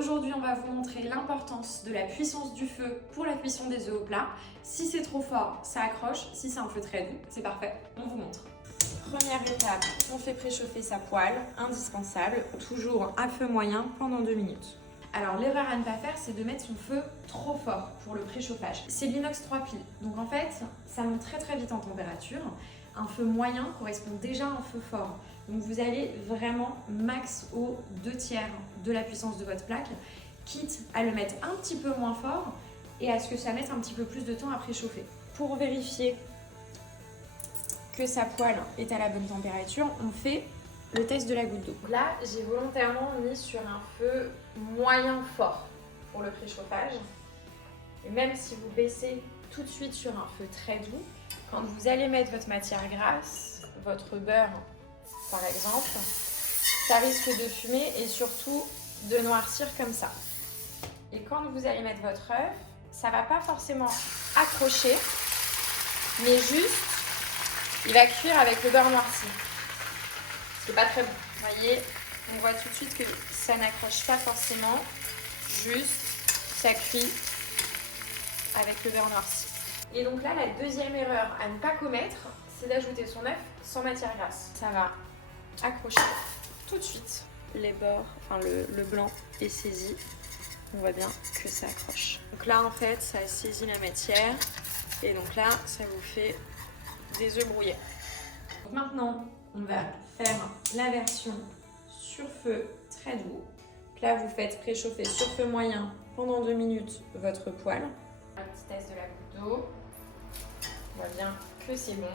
Aujourd'hui, on va vous montrer l'importance de la puissance du feu pour la cuisson des œufs au plat. Si c'est trop fort, ça accroche. Si c'est un feu très doux, c'est parfait. On vous montre. Première étape, on fait préchauffer sa poêle, indispensable, toujours à feu moyen pendant 2 minutes. Alors l'erreur à ne pas faire, c'est de mettre son feu trop fort pour le préchauffage. C'est l'inox 3 piles, donc en fait, ça monte très vite en température. Un feu moyen correspond déjà à un feu fort. Donc vous allez vraiment max aux 2/3 de la puissance de votre plaque, quitte à le mettre un petit peu moins fort et à ce que ça mette un petit peu plus de temps à préchauffer. Pour vérifier que sa poêle est à la bonne température, on fait le test de la goutte d'eau. Là, j'ai volontairement mis sur un feu moyen fort pour le préchauffage. Et même si vous baissez tout de suite sur un feu très doux, quand vous allez mettre votre matière grasse, votre beurre par exemple, ça risque de fumer et surtout de noircir comme ça. Et quand vous allez mettre votre œuf, ça va pas forcément accrocher, mais juste, il va cuire avec le beurre noirci. C'est pas très bon. Vous voyez, on voit tout de suite que ça n'accroche pas forcément, juste ça cuit avec le beurre noirci. Et donc là, la deuxième erreur à ne pas commettre, c'est d'ajouter son œuf sans matière grasse. Ça va accrocher tout de suite. Les bords, enfin le blanc est saisi. On voit bien que ça accroche. Donc là, en fait, ça saisit la matière. Et donc là, ça vous fait des œufs brouillés. Donc maintenant, on va faire la version sur feu très doux. Donc là, vous faites préchauffer sur feu moyen pendant 2 minutes votre poêle. Un petit test de la goutte d'eau. On voit bien que c'est bon.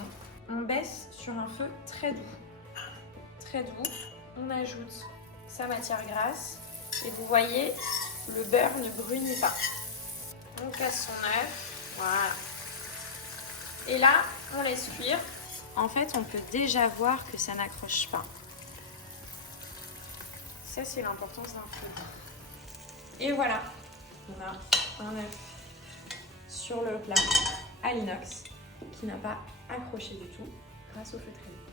On baisse sur un feu très doux. Très doux. On ajoute sa matière grasse. Et vous voyez, le beurre ne brunit pas. On casse son œuf. Voilà. Et là, on laisse cuire. En fait, on peut déjà voir que ça n'accroche pas. Ça, c'est l'importance d'un feu. Et voilà, on a un œuf sur le plat à l'inox qui n'a pas accroché du tout grâce au feu très doux.